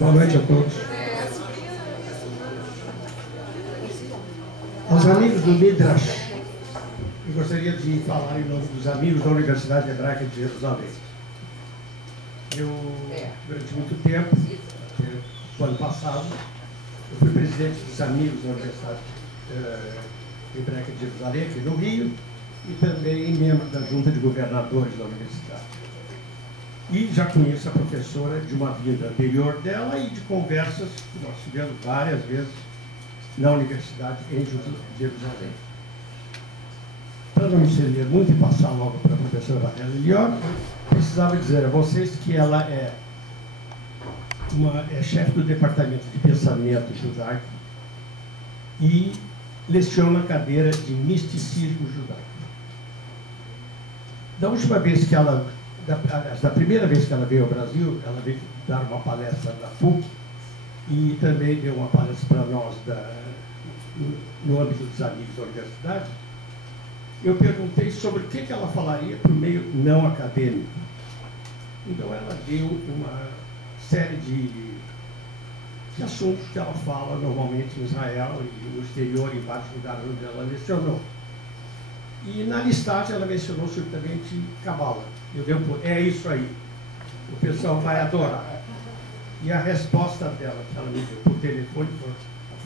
Boa noite a todos. Aos amigos do Midrash, eu gostaria de falar em nome dos amigos da Universidade Hebraica de Jerusalém. Eu, durante muito tempo, no ano passado, eu fui presidente dos amigos da Universidade Hebraica de Jerusalém, aqui no Rio, e também membro da Junta de Governadores da Universidade. E já conheço a professora de uma vida anterior dela e de conversas que nós tivemos várias vezes na Universidade em Jerusalém. Para não me estender muito e passar logo para a professora Elior, precisava dizer a vocês que ela é chefe do Departamento de Pensamento Judaico e leciona a cadeira de Misticismo Judaico. Da última vez que ela, da primeira vez que ela veio ao Brasil, ela veio dar uma palestra na PUC e também deu uma palestra para nós no âmbito dos amigos da universidade. Eu perguntei sobre o que ela falaria para o meio não acadêmico. Então ela deu uma série de assuntos que ela fala normalmente em Israel e no exterior, em vários lugares onde ela lecionou. E na listagem ela mencionou subitamente Cabala. Eu dei é isso aí. O pessoal vai adorar. E a resposta dela, que ela me deu por telefone, foi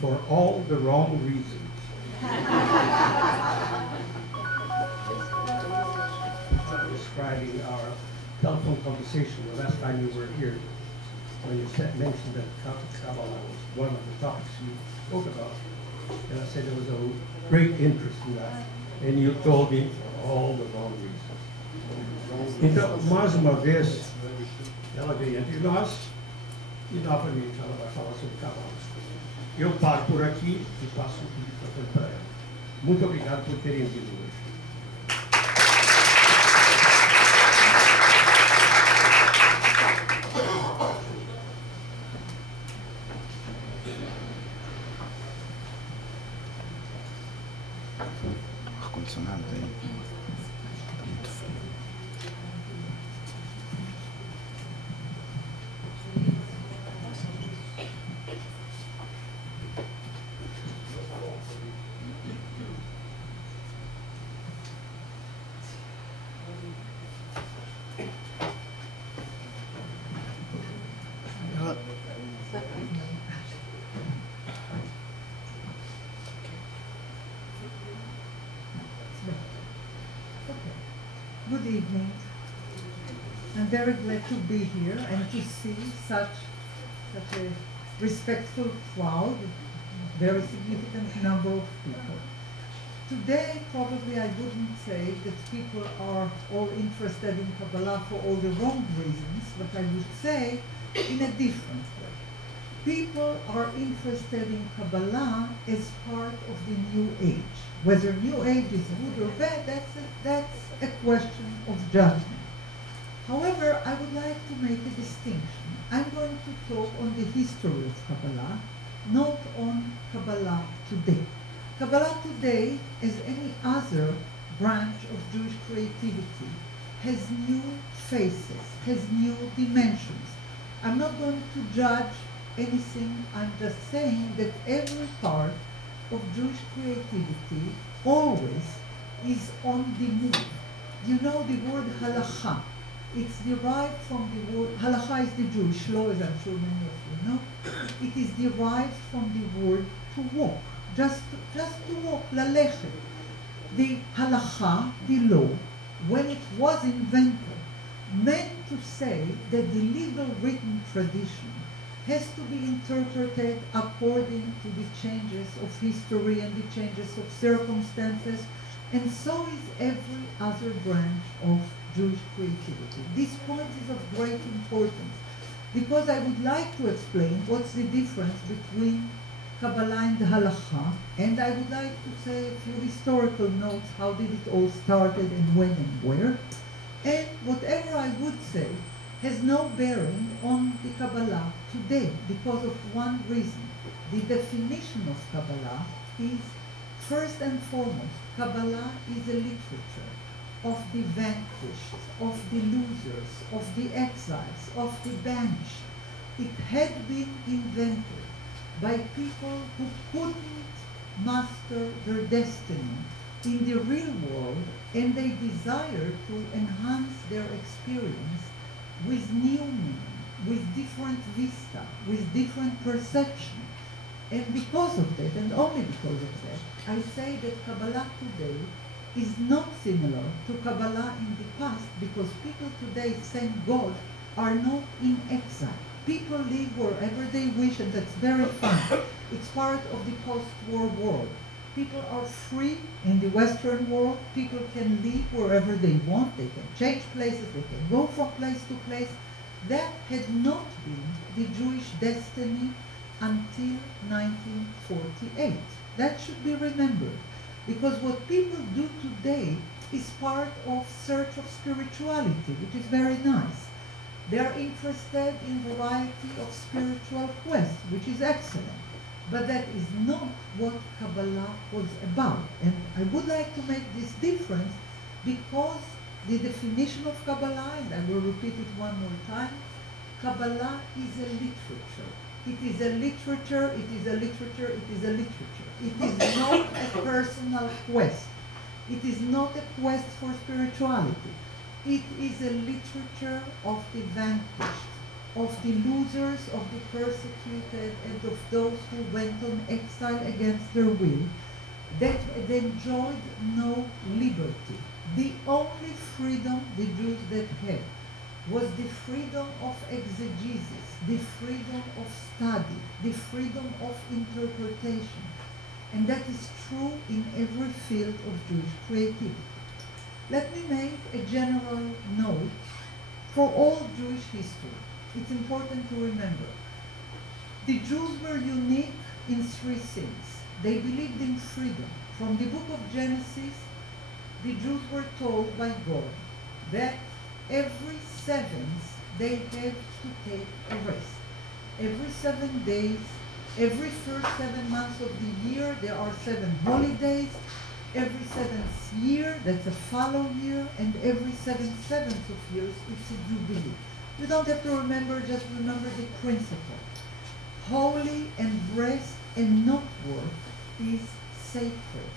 for all the wrong reasons. Describing our telephone conversation the last time you were here, when you mentioned that Kabbalah was one of the topics you spoke about, and I said there was a great interest in that, and you told me for all the wrong reasons. Então, mais uma vez, ela veio entre nós e novamente ela vai falar sobre Kabbalah. Eu paro por aqui e passo o microfone para ela. Muito obrigado por terem vindo hoje. Ar-condicionado aí. Tá muito frio. Good evening. I'm very glad to be here and to see such a respectful crowd, very significant number of people. Today, probably I wouldn't say that people are all interested in Kabbalah for all the wrong reasons, but I would say in a different way. People are interested in Kabbalah as part of the New Age. Whether New Age is good or bad, that's a question of judgment. However, I would like to make a distinction. I'm going to talk on the history of Kabbalah, not on Kabbalah today. Kabbalah today, as any other branch of Jewish creativity, has new faces, has new dimensions. I'm not going to judge anything, I'm just saying that every part of Jewish creativity always is on the move. You know the word halakha. It's derived from the word, halakha is the Jewish law, as I'm sure many of you know. It is derived from the word to walk, just to walk, lalechet. The halakha, the law, when it was invented, meant to say that the legal written tradition has to be interpreted according to the changes of history and the changes of circumstances, and so is every other branch of Jewish creativity. This point is of great importance because I would like to explain what's the difference between Kabbalah and Halakha, and I would like to say a few historical notes, how did it all started and when and where, and whatever I would say has no bearing on the Kabbalah today because of one reason. The definition of Kabbalah is, first and foremost, Kabbalah is a literature of the vanquished, of the losers, of the exiles, of the banished. It had been invented by people who couldn't master their destiny in the real world, and they desired to enhance their experience with new meaning, with different vista, with different perception. And because of that, and only because of that, I say that Kabbalah today is not similar to Kabbalah in the past, because people today, thank God, are not in exile. People live wherever they wish, and that's very fun. It's part of the post-war world. People are free in the Western world. People can live wherever they want. They can change places. They can go from place to place. That had not been the Jewish destiny until 1948. That should be remembered. Because what people do today is part of search of spirituality, which is very nice. They are interested in variety of spiritual quests, which is excellent. But that is not what Kabbalah was about. And I would like to make this difference because the definition of Kabbalah, and I will repeat it one more time, Kabbalah is a literature. It is a literature, it is a literature, it is a literature. It is not a personal quest. It is not a quest for spirituality. It is a literature of the vanquished, of the losers, of the persecuted, and of those who went on exile against their will, that they enjoyed no liberty. The only freedom the Jews that had was the freedom of exegesis, the freedom of study, the freedom of interpretation. And that is true in every field of Jewish creativity. Let me make a general note for all Jewish history. It's important to remember. The Jews were unique in three things. They believed in freedom. From the book of Genesis, the Jews were told by God that every seventh they have to take a rest. Every 7 days, every first 7 months of the year, there are 7 holidays. Every 7th year, that's a follow year, and every 7/7 of years, it's a jubilee. You don't have to remember, just remember the principle. Holy and rest and not work is sacred.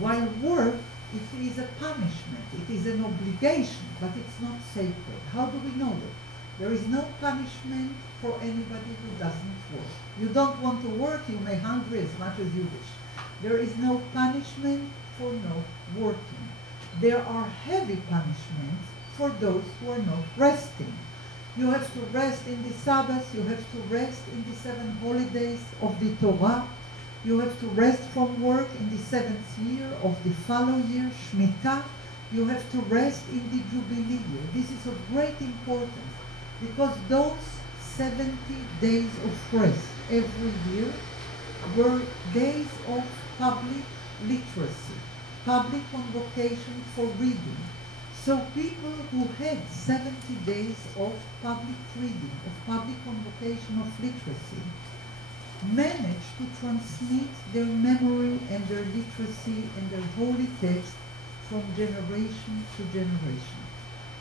While work, it is a punishment, it is an obligation, but it's not sacred. How do we know that? There is no punishment for anybody who doesn't work. You don't want to work, you may hungry as much as you wish. There is no punishment for not working. There are heavy punishments for those who are not resting. You have to rest in the Sabbath, you have to rest in the 7 holidays of the Torah, you have to rest from work in the 7th year of the follow year, Shemitah, you have to rest in the Jubilee year. This is of great importance because those 70 days of rest every year were days of public literacy, public convocation for reading. So people who had 70 days of public reading, of public convocation of literacy, managed to transmit their memory and their literacy and their holy text from generation to generation.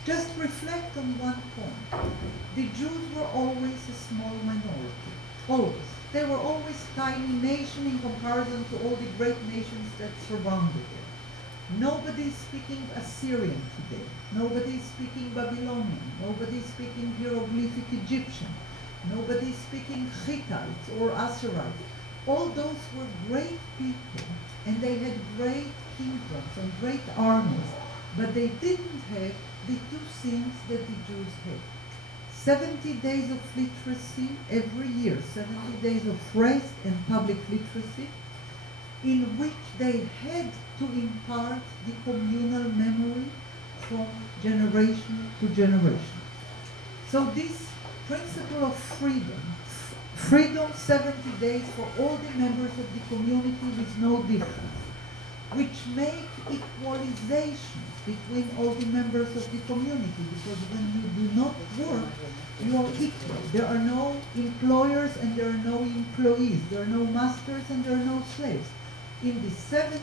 Just reflect on one point. The Jews were always a small minority, always. They were always a tiny nation in comparison to all the great nations that surrounded them. Nobody is speaking Assyrian today. Nobody is speaking Babylonian. Nobody is speaking hieroglyphic Egyptian. Nobody is speaking Hittites or Assyrites. All those were great people, and they had great kingdoms and great armies, but they didn't have the two things that the Jews had. 70 days of literacy every year, 70 days of rest and public literacy, in which they had to impart the communal memory from generation to generation. So this principle of freedom, freedom 70 days for all the members of the community with no difference, which make equalization between all the members of the community, because when you do not work, you are equal. There are no employers and there are no employees. There are no masters and there are no slaves. In the 70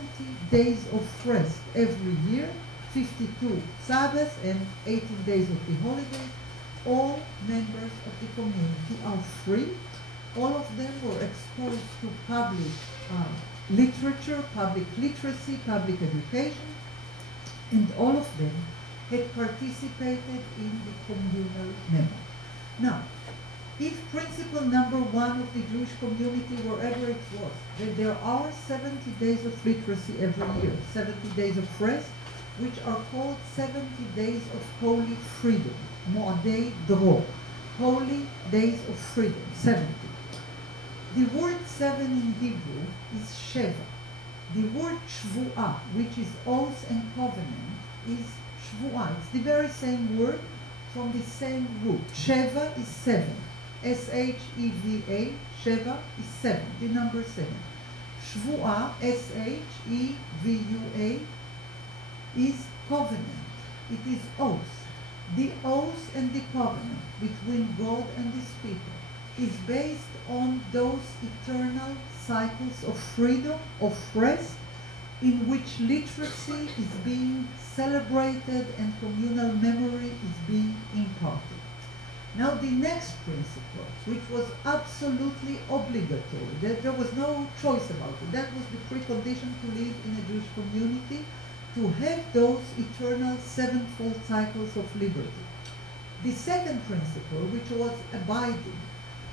days of rest every year, 52 Sabbaths and 18 days of the holidays, all members of the community are free. All of them were exposed to public literature, public literacy, public education, and all of them had participated in the communal memory. Now, if principle number one of the Jewish community, wherever it was, that there are 70 days of literacy every year, 70 days of rest, which are called 70 days of holy freedom, Moadei Dro, holy days of freedom, 70. The word 7 in Hebrew is Sheva. The word Shvuah, which is oath and covenant, is Shvuah. It's the very same word from the same root. Sheva is 7. S-H-E-V-A, Sheva is 7, the number 7. Shvuah, S-H-E-V-U-A, is covenant. It is oath. The oath and the covenant between God and his people is based on those eternal cycles of freedom, of rest, in which literacy is being celebrated and communal memory is being imparted. Now the next principle, which was absolutely obligatory, there was no choice about it, that was the precondition to live in a Jewish community, to have those eternal sevenfold cycles of liberty. The second principle, which was abiding,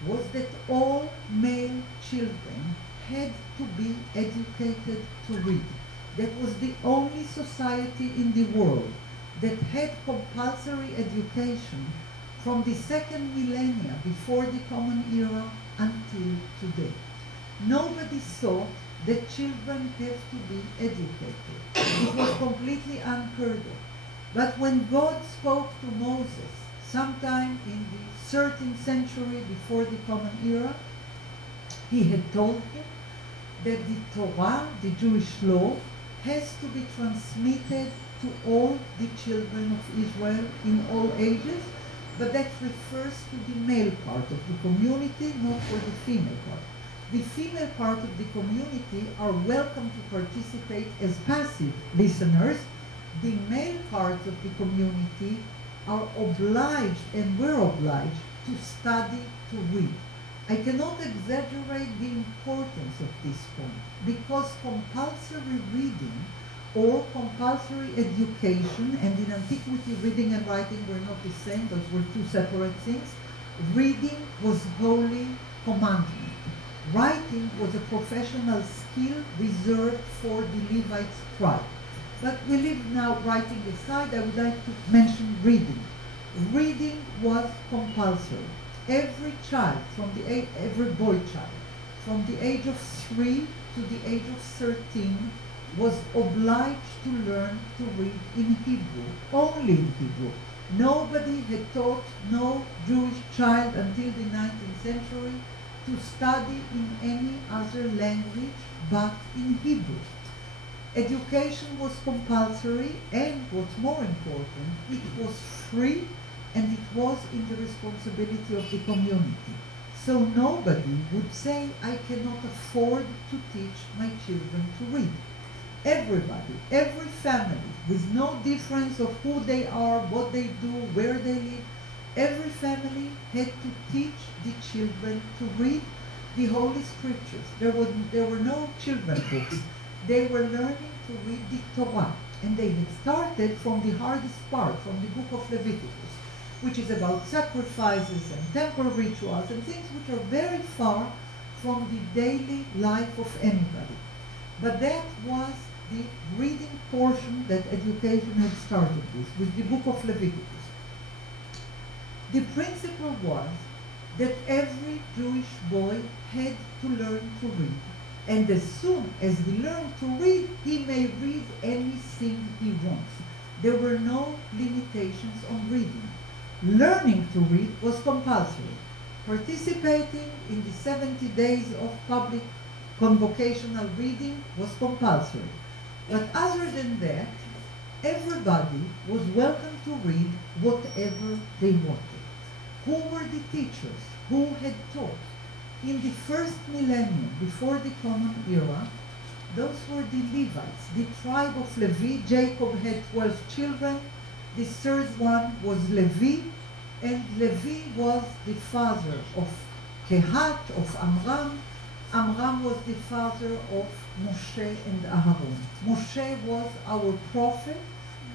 was that all male children had to be educated to read. That was the only society in the world that had compulsory education from the second millennia before the Common Era until today. Nobody thought that children have to be educated. It was completely unheard of. But when God spoke to Moses, sometime in the 13th century before the Common Era, he had told him that the Torah, the Jewish law, has to be transmitted to all the children of Israel in all ages, but that refers to the male part of the community, not for the female part. The female part of the community are welcome to participate as passive listeners. The male part of the community are obliged and were obliged to study, to read. I cannot exaggerate the importance of this point, because compulsory reading or compulsory education, and in antiquity reading and writing were not the same, those were two separate things. Reading was holy commandment. Writing was a professional skill reserved for the Levites' tribe. But we leave now writing aside. I would like to mention reading. Reading was compulsory. Every child, every boy child, from the age of 3 to the age of 13, was obliged to learn to read in Hebrew, only in Hebrew. Nobody had taught no Jewish child until the 19th century to study in any other language but in Hebrew. Education was compulsory, and what's more important, it was free, and it was in the responsibility of the community. So nobody would say, I cannot afford to teach my children to read. Everybody, every family, with no difference of who they are, what they do, where they live, every family had to teach the children to read the Holy Scriptures. There were no children's books. They were learning to read the Torah, and they had started from the hardest part, from the book of Leviticus, which is about sacrifices and temple rituals and things which are very far from the daily life of anybody. But that was the reading portion that education had started with the book of Leviticus. The principle was that every Jewish boy had to learn to read. And as soon as he learned to read, he may read anything he wants. There were no limitations on reading. Learning to read was compulsory. Participating in the 70 days of public convocational reading was compulsory. But other than that, everybody was welcome to read whatever they wanted. Who were the teachers? Who had taught? In the first millennium, before the Common Era, those were the Levites, the tribe of Levi. Jacob had 12 children. The third one was Levi. And Levi was the father of Kehat, of Amram. Amram was the father of Moshe and Aharon. Moshe was our prophet.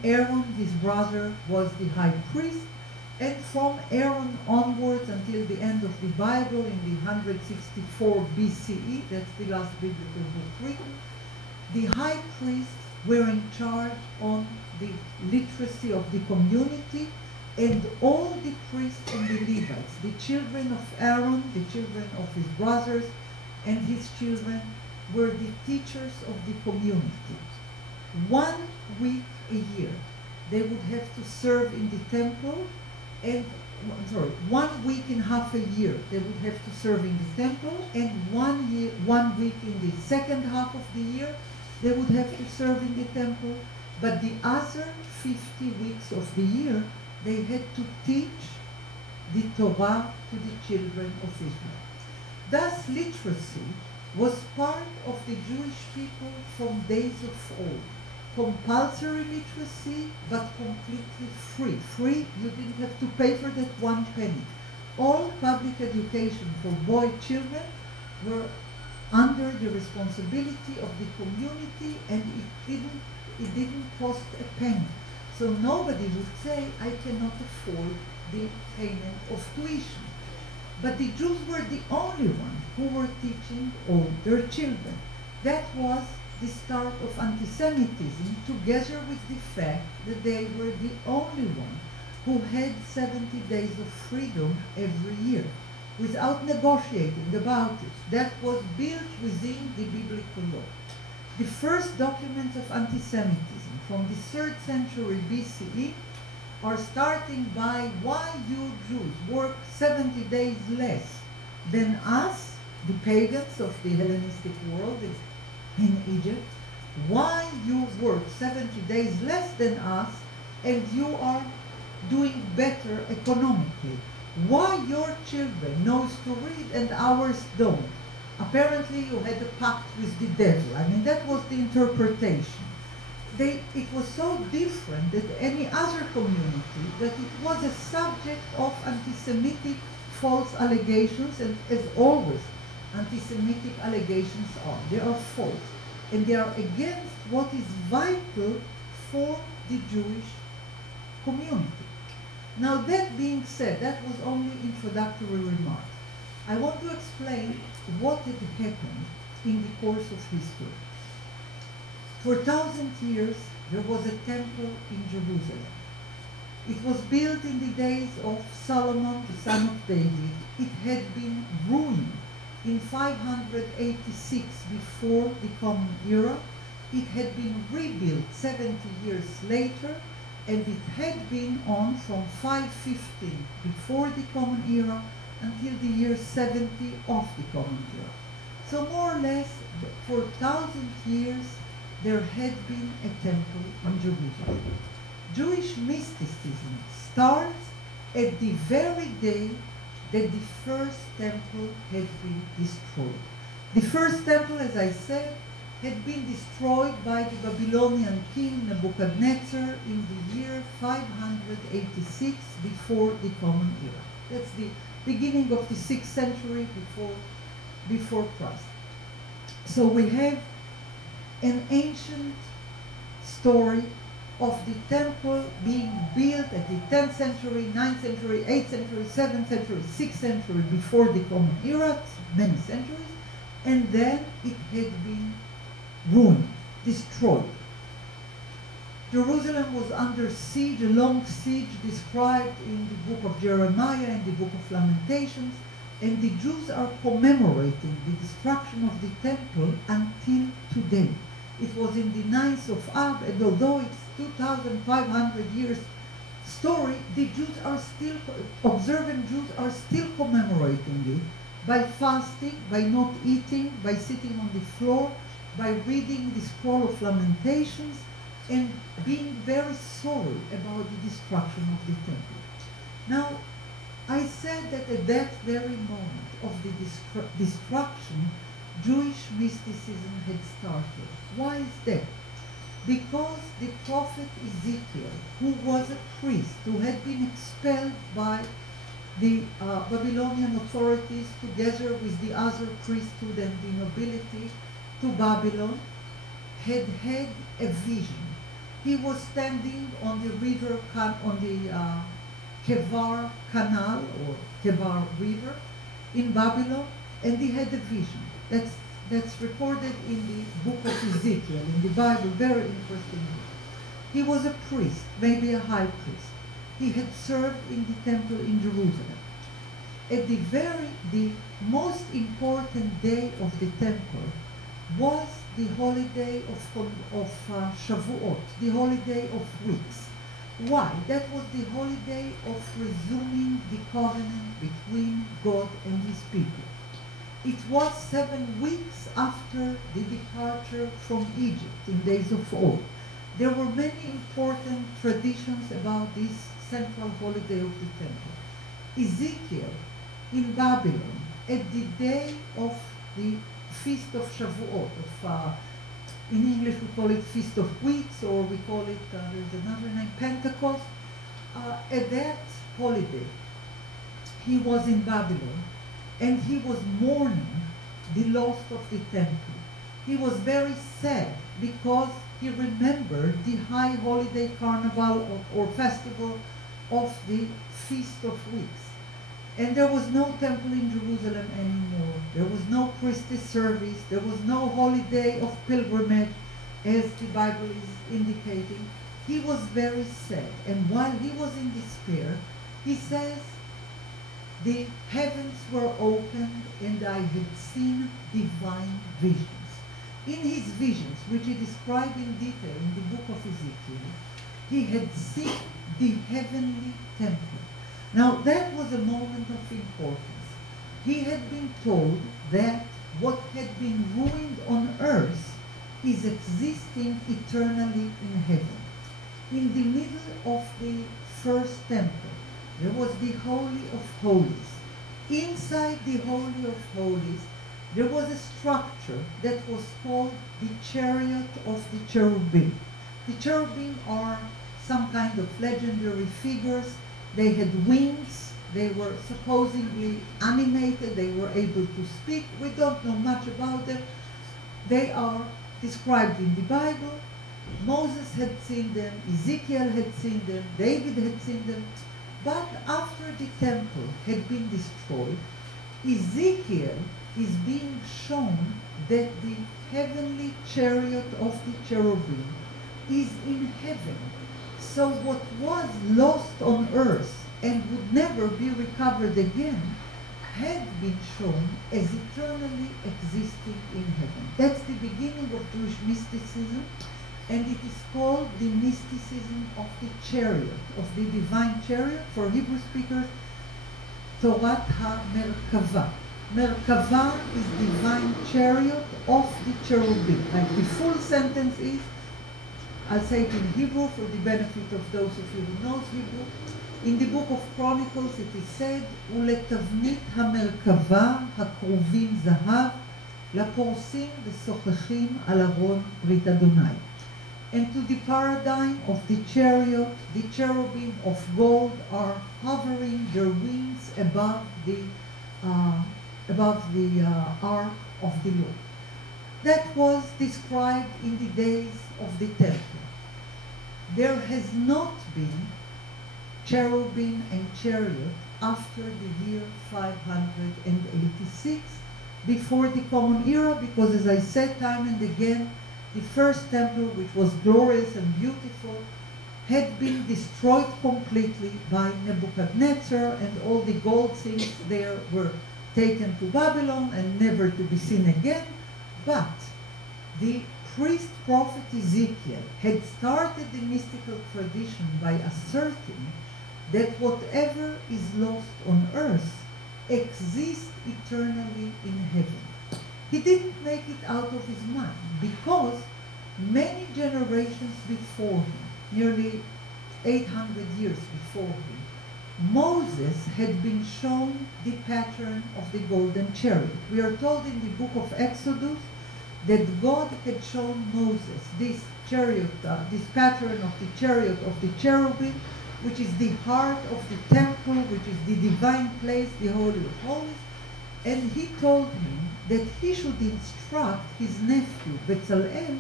Aaron, his brother, was the high priest. And from Aaron onwards until the end of the Bible in the 164 BCE, that's the last biblical book written, the high priests were in charge on the literacy of the community, and all the priests and the Levites, the children of Aaron, the children of his brothers, and his children were the teachers of the community. 1 week a year, they would have to serve in the temple, and 1 week and half a year, they would have to serve in the temple, and 1 week in the second half of the year, they would have to serve in the temple. But the other 50 weeks of the year, they had to teach the Torah to the children of Israel. Thus, literacy was part of the Jewish people from days of old. Compulsory literacy, but completely free. Free, you didn't have to pay for that 1 penny. All public education for boy children were under the responsibility of the community, and it didn't cost a penny. So nobody would say, I cannot afford the payment of tuition. But the Jews were the only ones who were teaching all their children. That was the start of anti-Semitism, together with the fact that they were the only ones who had 70 days of freedom every year, without negotiating about it. That was built within the biblical law. The first documents of anti-Semitism from the 3rd century BCE are starting by why you Jews work 70 days less than us, the pagans of the Hellenistic world in Egypt. Why you work 70 days less than us and you are doing better economically. Why your children knows to read and ours don't. Apparently you had a pact with the devil. I mean, that was the interpretation. It was so different than any other community that it was a subject of anti-Semitic false allegations, and as always, anti-Semitic allegations are. They are false, and they are against what is vital for the Jewish community. Now, that being said, that was only introductory remarks. I want to explain what had happened in the course of history. For 1,000 years, there was a temple in Jerusalem. It was built in the days of Solomon, the son of David. It had been ruined in 586 before the Common Era. It had been rebuilt 70 years later, and it had been on from 515 before the Common Era until the year 70 of the Common Era. So more or less, for 1,000 years, there had been a temple in Jerusalem. Jewish mysticism starts at the very day that the first temple had been destroyed. The first temple, as I said, had been destroyed by the Babylonian king Nebuchadnezzar in the year 586 before the Common Era. That's the beginning of the 6th century before Christ. So we have an ancient story of the temple being built at the 10th century, 9th century, 8th century, 7th century, 6th century before the Common Era, many centuries, and then it had been ruined, destroyed. Jerusalem was under siege, a long siege described in the book of Jeremiah and the book of Lamentations, and the Jews are commemorating the destruction of the temple until today. It was in the 9th of Ab, and although it's 2,500 years story, the Jews are still, observant Jews are still commemorating it by fasting, by not eating, by sitting on the floor, by reading the scroll of Lamentations, and being very sorry about the destruction of the temple. Now, I said that at that very moment of the destruction, Jewish mysticism had started. Why is that? Because the prophet Ezekiel, who was a priest, who had been expelled by The Babylonian authorities, together with the other priesthood and the nobility to Babylon, had had a vision. He was standing on the river, on the Kebar Canal or Kebar River in Babylon, and he had a vision. That's recorded in the book of Ezekiel, in the Bible, very interesting. He was a priest, maybe a high priest. He had served in the temple in Jerusalem. At the most important day of the temple was the holiday of Shavuot, the holiday of weeks. Why? That was the holiday of resuming the covenant between God and his people. It was 7 weeks after the departure from Egypt in days of old. There were many important traditions about this central holiday of the temple. Ezekiel in Babylon, at the day of the Feast of Shavuot, in English we call it Feast of Weeks, or we call it, there's another name, Pentecost. At that holiday, he was in Babylon, and he was mourning the loss of the temple. He was very sad because he remembered the high holiday carnival or festival of the Feast of Weeks. And there was no temple in Jerusalem anymore. There was no priestly service. There was no holiday of pilgrimage, as the Bible is indicating. He was very sad. And while he was in despair, he says, the heavens were opened and I had seen divine visions. In his visions, which he described in detail in the book of Ezekiel, he had seen the heavenly temple. Now, that was a moment of importance. He had been told that what had been ruined on earth is existing eternally in heaven. In the middle of the first temple, there was the Holy of Holies. Inside the Holy of Holies, there was a structure that was called the chariot of the cherubim. The cherubim are some kind of legendary figures. They had wings, they were supposedly animated, they were able to speak. We don't know much about them. They are described in the Bible. Moses had seen them, Ezekiel had seen them, David had seen them. But after the temple had been destroyed, Ezekiel is being shown that the heavenly chariot of the cherubim is in heaven. So what was lost on earth and would never be recovered again had been shown as eternally existing in heaven. That's the beginning of Jewish mysticism, and it is called the mysticism of the chariot, of the divine chariot. For Hebrew speakers, Torat HaMerkava. Merkava is divine chariot of the cherubim. Like the full sentence is, I'll say it in Hebrew for the benefit of those of you who knows Hebrew. In the book of Chronicles it is said, ולתבנית המרכבה הקרובים זהב, לפורסים ושוחחים על ארון ברית אדוני. And to the paradigm of the chariot, the cherubim of gold are hovering their wings above the ark of the Lord. That was described in the days of the temple. There has not been cherubim and chariot after the year 586 before the Common Era, because as I said time and again, the first temple, which was glorious and beautiful, had been destroyed completely by Nebuchadnezzar, and all the gold things there were taken to Babylon and never to be seen again. But the priest prophet Ezekiel had started the mystical tradition by asserting that whatever is lost on earth exists eternally in heaven. He didn't make it out of his mind because many generations before him, nearly 800 years before him, Moses had been shown the pattern of the golden chariot. We are told in the book of Exodus that God had shown Moses this chariot, this pattern of the chariot of the cherubim which is the heart of the temple, which is the divine place, the Holy of Holies. And he told him that he should instruct his nephew, Bezalel,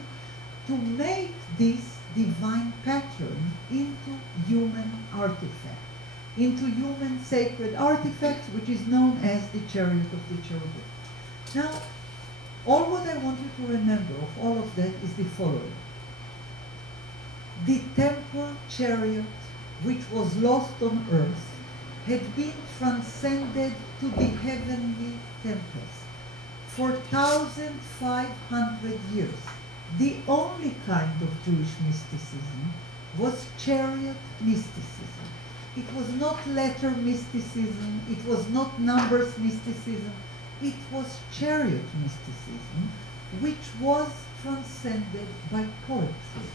to make this divine pattern into human artifact, into human sacred artifacts, which is known as the chariot of the cherubim. Now, all what I want you to remember of all of that is the following. The temple chariot, which was lost on earth, had been transcended to the heavenly temples for 1,500 years. The only kind of Jewish mysticism was chariot mysticism. It was not letter mysticism, it was not numbers mysticism, it was chariot mysticism, which was transcended by poetry.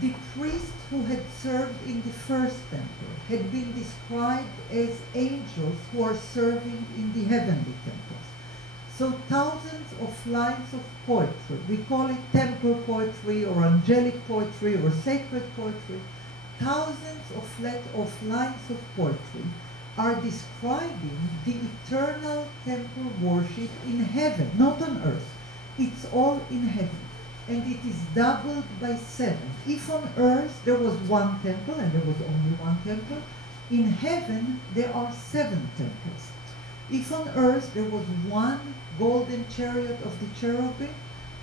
The priests who had served in the first temple had been described as angels who are serving in the heavenly temples. So thousands of lines of poetry, we call it temple poetry or angelic poetry or sacred poetry, thousands of lines of poetry are describing the eternal temple worship in heaven, not on earth. It's all in heaven. And it is doubled by 7. If on earth there was one temple, and there was only one temple, in heaven there are 7 temples. If on earth there was one golden chariot of the cherubim,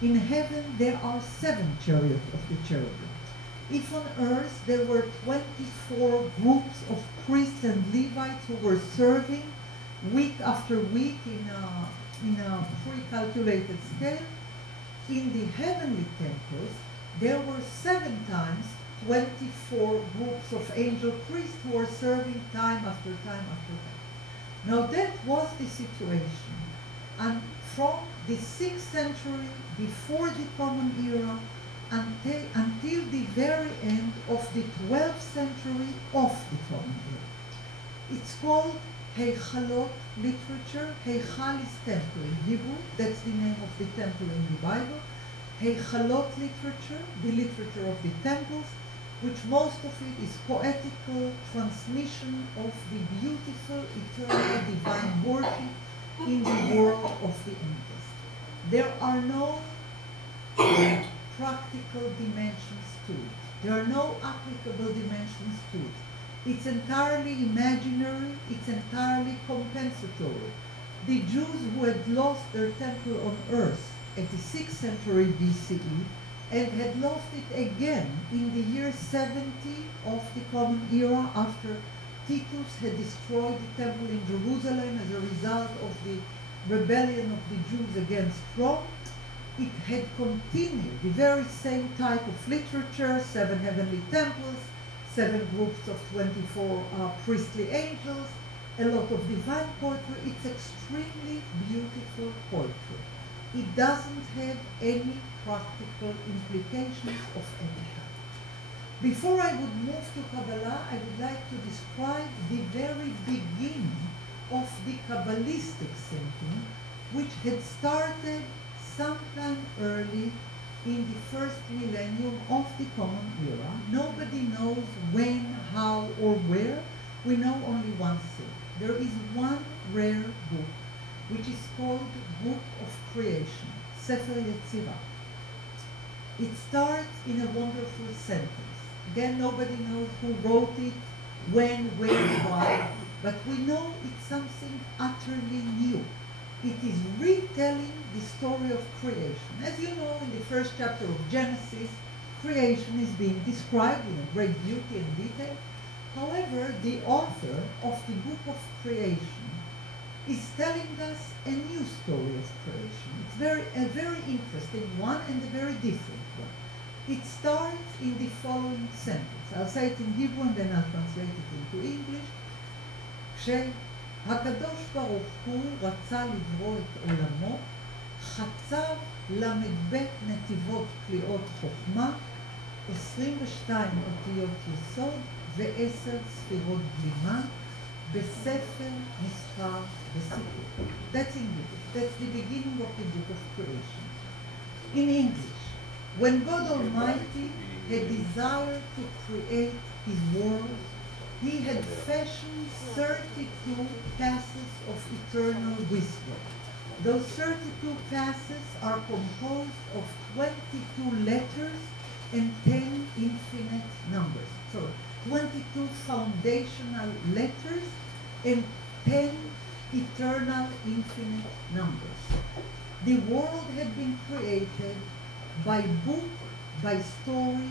in heaven there are 7 chariots of the cherubim. If on earth there were 24 groups of priests and Levites who were serving week after week in a pre-calculated scale, in the heavenly temples, there were 7 times 24 groups of angel priests who were serving time after time after time. Now that was the situation. And from the 6th century, before the Common Era, until the very end of the 12th century of the Common Era. It's called Heichalot literature. Heichal is temple in Hebrew. That's the name of the temple in the Bible. Heichalot literature, the literature of the temples, which most of it is poetical transmission of the beautiful, eternal, divine worship in the world of the angels. There are no practical dimensions to it. There are no applicable dimensions to it. It's entirely imaginary, it's entirely compensatory. The Jews who had lost their temple on earth at the 6th century BCE and had lost it again in the year 70 of the Common Era after Titus had destroyed the temple in Jerusalem as a result of the rebellion of the Jews against Rome. It had continued the very same type of literature, 7 heavenly temples, 7 groups of 24 priestly angels, a lot of divine poetry. It's extremely beautiful poetry. It doesn't have any practical implications of any kind. Before I would move to Kabbalah, I would like to describe the very beginning of the Kabbalistic thinking, which had started sometime early in the first millennium of the Common Era. Nobody knows when, how, or where. We know only one thing. There is one rare book, which is called Book of Creation, Sefer Yetzirah. It starts in a wonderful sentence. Again, nobody knows who wrote it, when, where, why, but we know it's something utterly new. It is retelling the story of creation. As you know, in the first chapter of Genesis, creation is being described in great beauty and detail. However, the author of the Book of Creation is telling us a new story of creation. It's a very interesting one and a very different one. It starts in the following sentence. I'll say it in Hebrew and then I'll translate it into English. כשהקדוש ברוך הוא רצה לברוא את עולמו, חצב ל"ב נתיבות קליעות חוכמה, 22 אותיות יסוד ו10 ספירות בלימה, בספר מספר וסיפור. That's English. That's the beginning of the Book of Creation. In English, when God Almighty had desired to create His world, he had fashioned 32 passes of eternal wisdom. Those 32 passes are composed of 22 letters and 10 infinite numbers. So 22 foundational letters and 10 eternal infinite numbers. The world had been created by book, by story,